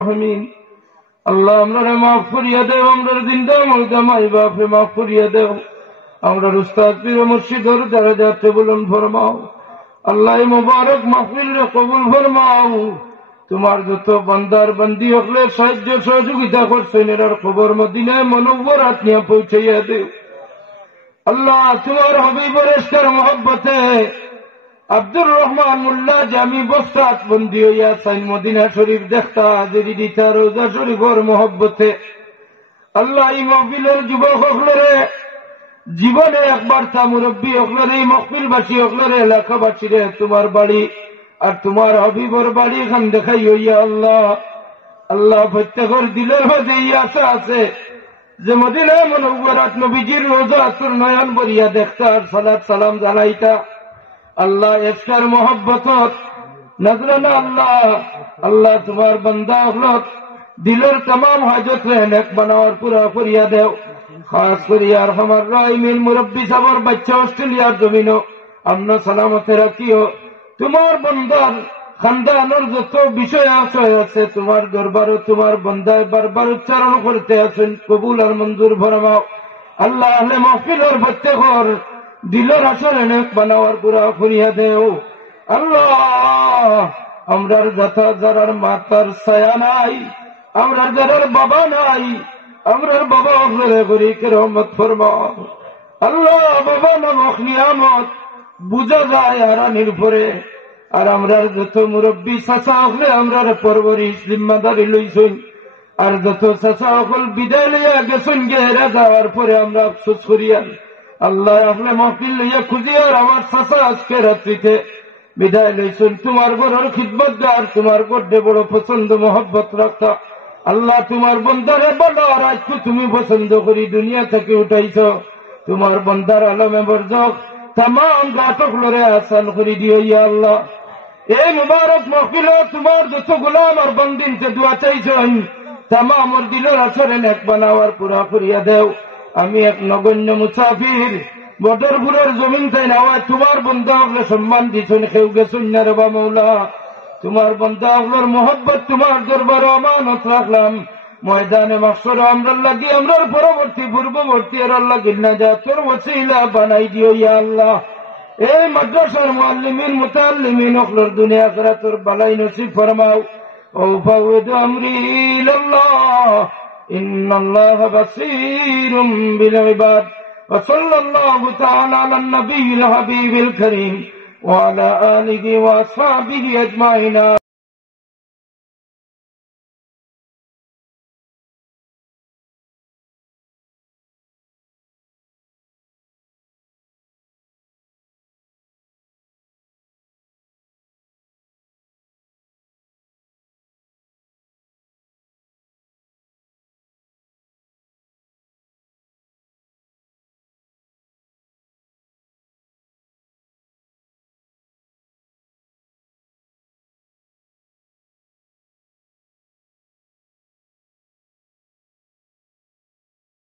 আমিন। আল্লাহ আমরারে মাফ করিয়া দেও, আমরার জিন্দা মরদা মাই বাপরে মাফ করিয়া দেও। আমরার উস্তাদ পীর মুর্শিদর দরজাতে বুলন্দ ফরমাও। আল্লাহ মুবারক মাহফিল রে কবুল ফরমাও। তোমার যত বান্দার বান্দি হকলে সাহায্য সহযোগিতা করছেন এরার খবর মদিনায় মুনওয়ারাত নিয়ে পৌঁছাইয়া দেও। আল্লাহ তোমার হাবিবের ইশকের মহব্বতে আব্দুর রহমান মোল্লা জামি বস্তাত বন্দী হইয়া সাইন মদিনা শরীফ দেখতা হাজিরি দিতা রোজা শরীফের মহব্বতে আল্লাহ এই মাহফিলের যুবক হকলরে জীবনে একবার তা মুরব্বী হকলরে এই মহফিলবাসী হকলরে এলাকাবাসীরে তোমার বাড়ি আর তোমার হাবিবর বাড়ি খান দেখাই হইয়া আল্লাহ আল্লাহ প্রত্যেকের দিলের মধ্যে এই আশা আছে যে মদিনা মুনওয়ারাত নবীজির রোজা তোর নয়ন বরিয়া দেখতা আর সালাত সালাম জানাইতা। আল্লাহ ইশকের মহব্বতত নজরানা আল্লাহ আল্লাহ তোমার বান্দা হলত দিলের तमाम হাজত রে নেক বানাওয়ার পুরা করিয়া দেও। খাস করিয়া আরহামার রাহিমিন মুরব্বী সাবর বাচ্চা অস্ট্রেলিয়ার জমিনও আমন সালামতে রাখিও। তোমার বান্দার খানদানের যত বিষয় আছে তোমার দরবারে তোমার বান্দায় বারবার উচ্চারণ করতে আছেন কবুল আর মঞ্জুর ফরমাও। আল্লাহ আহলে মাহফিলের প্রত্যেকর দিলের আসর নেক বানাওয়ার পুরা করিয়া দেও। আল্লাহ আমরার যথা যারার মাতার ছায়া নাই, আমরার যারার বাবা নাই, আমরার বাবা আপনারা গরিকে রহমত ফরমাও। আল্লাহ বাবা নামক নিয়ামত বুঝা যায় আরানির পরে আর আমরার যত মুরব্বী চাচা হলে আমরার পরবরিশ জিম্মাদারি লইছুন আর যত চাচা হল বিদায় লইয়া গেছুন গেরা যাওয়ার পরে আমরা আফসোস করিয়া আল্লাহ আপনি মাহফিল লইয়া খুঁজিয়ার আমার চাচা আজকে রাত্রিতে বিদায় লইছুন। তোমার ঘরের খিদমতদার তোমার গড্ডে বড় পছন্দ মহব্বত রাখতা আল্লাহ তোমার বন্দারে বলো আর আজকে তুমি পছন্দ করি দুনিয়া থেকে উঠাইছ। তোমার বন্দার আলমে বরজক তাম ঘাটক লড়ে আসান করি দিও ইয়া আল্লাহ। এই মুবারক মাহফিল তোমার যত গোলাম আর বন্দিনতে দোয়া চাইছেন তাম আমার দিলের আসরে নেক বানাওয়ার পুরা করিয়া দেও। আমি এক নগণ্য মুসাফির বদরপুরের জমিন তাই নেওয়া তোমার বন্ধা হলে সম্মান দিচ্ছেন কেউ গেছেন না রে বা মৌলা। তোমার বন্ধা হলোর মোহব্বত তোমার দরবার আমানত রাখলাম ময়দানে মাহশরে আমরার লাগি আমরার পরবর্তী পূর্ববর্তী এর আল্লাহ গিন্না যা তোর ওসিলা বানাই দিও ইয়া আল্লাহ। এই মাদ্রাসার মুআল্লিমিন মুতাআল্লিমিন হকলর দুনিয়া আখিরাতের বালাই নসিব ফরমাও। ও ফাওয়াদু আমরি ইলাল্লাহ ইন্নাল্লাহা বাসীরুম বিল ইবাদ। وصلى الله تعالى على النبي الحبيب الكريم وعلى آله وأصحابه أجمعين।